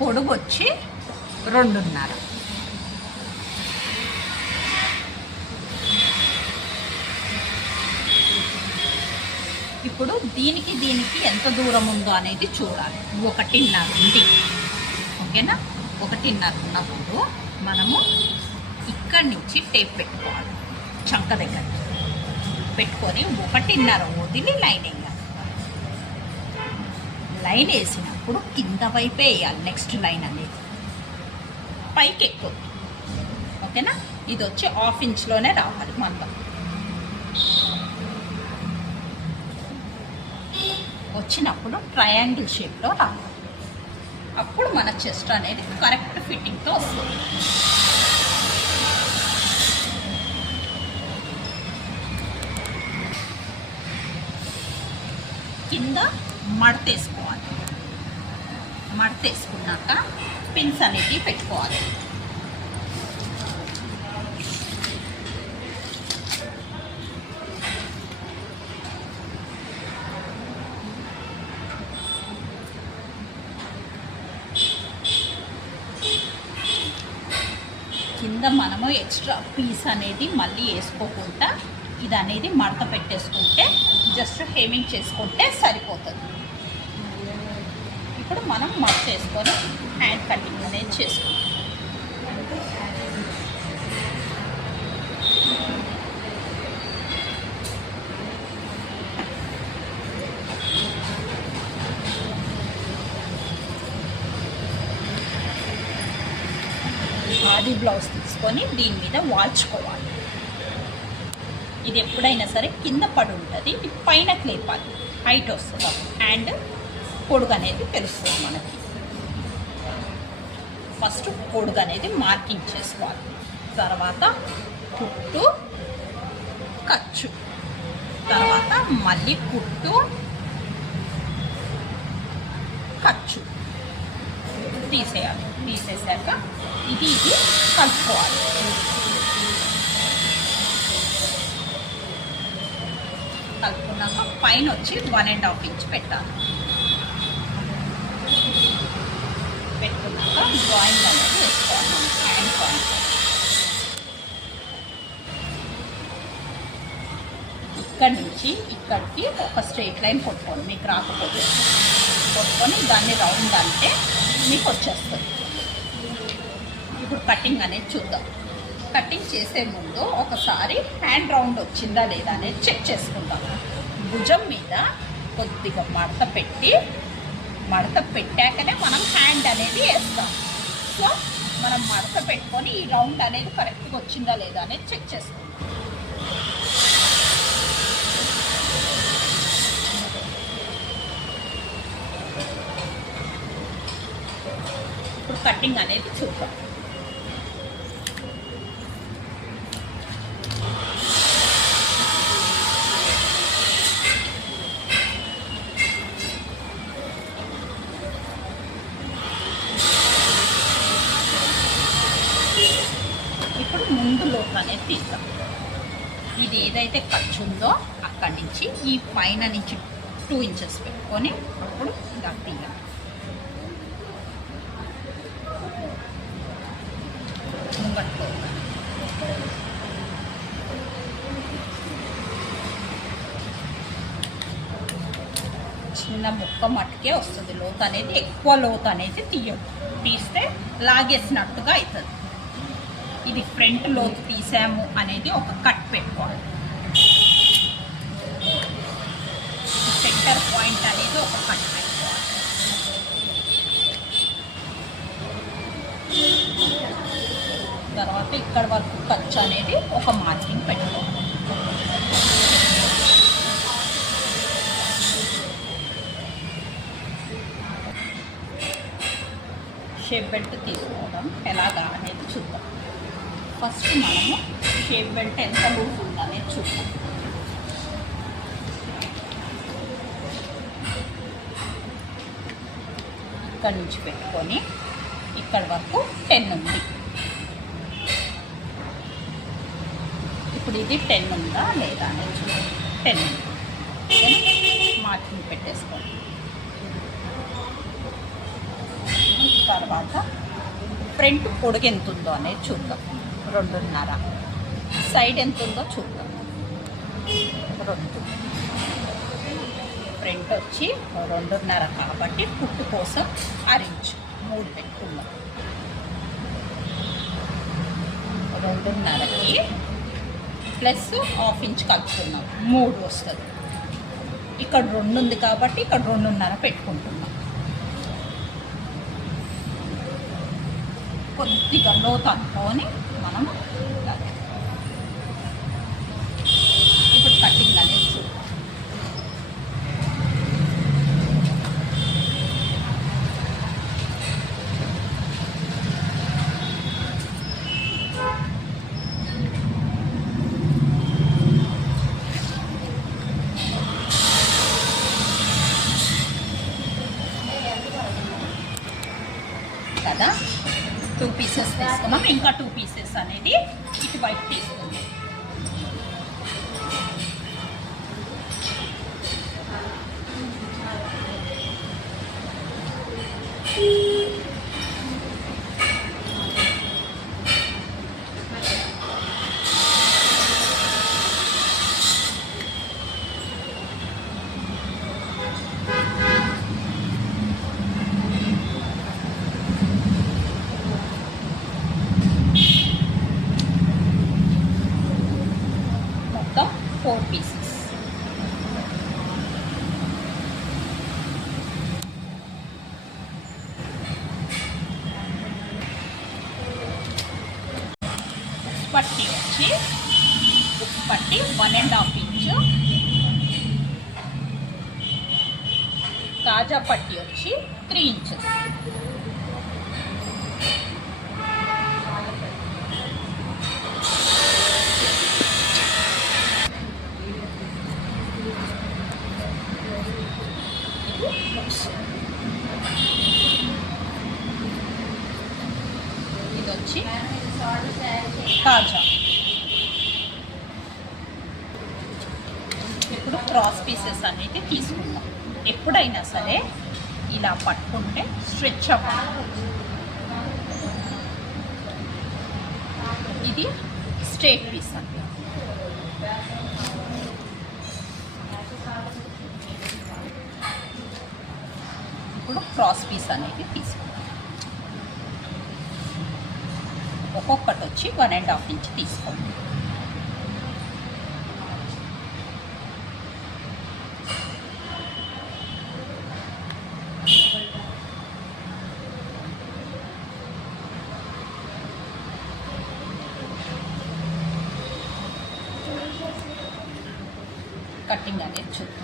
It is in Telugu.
పొడుగు వచ్చి 2.5. ఇప్పుడు దీనికి ఎంత దూరం ఉందో అనేది చూడాలి. 1.5 ఉంది, ఓకేనా? 1.5 ఉన్నప్పుడు మనము ఇక్కడి నుంచి టేప్ పెట్టుకోవాలి. చంక దగ్గర పెట్టుకొని 1.5 వదిలి లైన్ వేయాలి. లైన్ వేసినప్పుడు కింద వైపే వేయాలి. నెక్స్ట్ లైన్ అనేది పైకి ఎక్కువ, ఓకేనా? ఇది వచ్చి 1/2 ఇంచ్లోనే రావాలి మందం. వచ్చినప్పుడు ట్రయాంగిల్ షేప్లో రావాలి. అప్పుడు మన చెస్ట్ అనేది కరెక్ట్ ఫిట్టింగ్తో వస్తుంది. కింద మడతేసుకోవాలి. మడతేసుకున్నాక పిన్స్ అనేవి పెట్టుకోవాలి. కింద మనము ఎక్స్ట్రా పీస్ అనేది మళ్ళీ వేసుకోకుండా ఇది అనేది మడత పెట్టేసుకుంటే జస్ట్ హేమింగ్ చేసుకుంటే సరిపోతుంది. ఇప్పుడు మనం మడత వేసుకొని హ్యాండ్ కటింగ్ అనేది చేసుకుంటాం. ఆది బ్లౌజ్ తీసుకొని దీని మీద వాల్చుకోవాలి. ఇది ఎప్పుడైనా సరే కింద పడి ఉంటుంది, ఇది పైన లేపాలి. హైట్ వస్తుంది అండ్ పొడుగు అనేది తెలుస్తుంది మనకి. ఫస్ట్ పొడుగు అనేది మార్కింగ్ చేసుకోవాలి. తర్వాత కుట్టు ఖర్చు, తర్వాత మళ్ళీ కుట్టు ఖర్చు తీసేయాలి. తీసేసాక ఇది కలుపుకోవాలి. కలుపుకున్నాక పైన వచ్చి 1.5 ఇంచ్ పెట్టాలి. పెట్టుకున్నాక డ్రాయింగ్ అనేది వేసుకోవాలి. హ్యాండ్ డ్రాయింగ్ ఇక్కడి నుంచి ఇక్కడికి ఒక స్ట్రైట్ లైన్ కొట్టుకోండి. మీకు రాకపోతే కొట్టుకొని దాన్ని రౌండ్ అంటే మీకు వచ్చేస్తుంది. ఇప్పుడు కటింగ్ అనేది చూద్దాం. కటింగ్ చేసే ముందు ఒకసారి హ్యాండ్ రౌండ్ వచ్చిందా లేదా అనేది చెక్ చేసుకుందాం. భుజం మీద కొద్దిగా మడత పెట్టాకనే మనం హ్యాండ్ అనేది వేస్తాం. సో మనం మడత పెట్టుకొని ఈ రౌండ్ అనేది కరెక్ట్గా వచ్చిందా లేదా అనేది చెక్ చేసుకుందాం. ఇప్పుడు కటింగ్ అనేది చూద్దాం. ఇప్పుడు ముందు లోపు అనేది తీద్దాం. ఇది ఏదైతే ఖర్చు ఉందో అక్కడి నుంచి ఈ పైన నుంచి 2 ఇంచెస్ పెట్టుకొని అప్పుడు ఇలా తీయాలి. ముంగట్లో చిన్న ముక్క మట్టుకే వస్తుంది. లోతు అనేది ఎక్కువ లోతు అనేది తీస్తే లాగేసినట్టుగా అవుతుంది. ఇది ఫ్రంట్ లోతు తీసాము అనేది ఒక కట్ పెట్టుకోవాలి. సెంటర్ పాయింట్ అనేది ఒక కట్ పెట్టుకోవాలి. తర్వాత ఇక్కడ వరకు ఖర్చు అనేది ఒక మార్కింగ్ పెట్టుకోవాలి. షేప్ బెల్ట్ తీసుకోవడం ఎలాగా అనేది చూద్దాం. ఫస్ట్ మనము షేప్ బెల్ట్ ఎంత లూజ్ ఉందనేది చూద్దాం. ఇక్కడ నుంచి పెట్టుకొని ఇక్కడ వరకు 10 ఉంది. ఇప్పుడు ఇది 10 ఉందా లేదా అనేది చూద్దాం. 10 ఉంది. మార్కింగ్ పెట్టేసుకోండి. తర్వాత తర్వాత ఫ్రంట్ పొడుగు ఎంత ఉందో అనేది చూద్దాం. 2.5. సైడ్ ఎంత ఉందో చూద్దాం. 2. ఫ్రంట్ వచ్చి 2.5 కాబట్టి కుట్టు కోసం 6 ఇంచ్ 3 పెట్టుకుందాం. 2.5కి ప్లస్ ½ ఇంచ్ కలుపుతున్నాం, 3 వస్తుంది. ఇక్కడ 2 ఉంది కాబట్టి ఇక్కడ 2.5 పెట్టుకుంటున్నాం. కొద్దిగా లోతు అనుకొని మనము ఇప్పుడు కటింగ్ అనేది చూద్దాం. కదా 2 పీసెస్ తీసుకున్నాం. ఇంకా 2 పీసెస్ అనేది ఇటువైపు తీసుకుందాం. మొత్తం 4 పీసెస్. పట్టి వచ్చి పట్టి 1.5 ఇంచు. కాజా పట్టి వచ్చి 3 ఇంచెస్. ఇది వచ్చి కాజా. ఇప్పుడు క్రాస్ పీసెస్ అనేది తీసుకుందాం. ఎప్పుడైనా సరే ఇలా పట్టుకుంటే స్ట్రెచ్ అవ్వాలి. ఇది స్ట్రేట్ పీస్ అండి. ఇప్పుడు క్రాస్ పీస్ అనేది తీసుకుందాం. ఒక్కొక్కటి వచ్చి 1.5 ఇంచ్ తీసుకోండి. కటింగ్ అనేది చూద్దాం.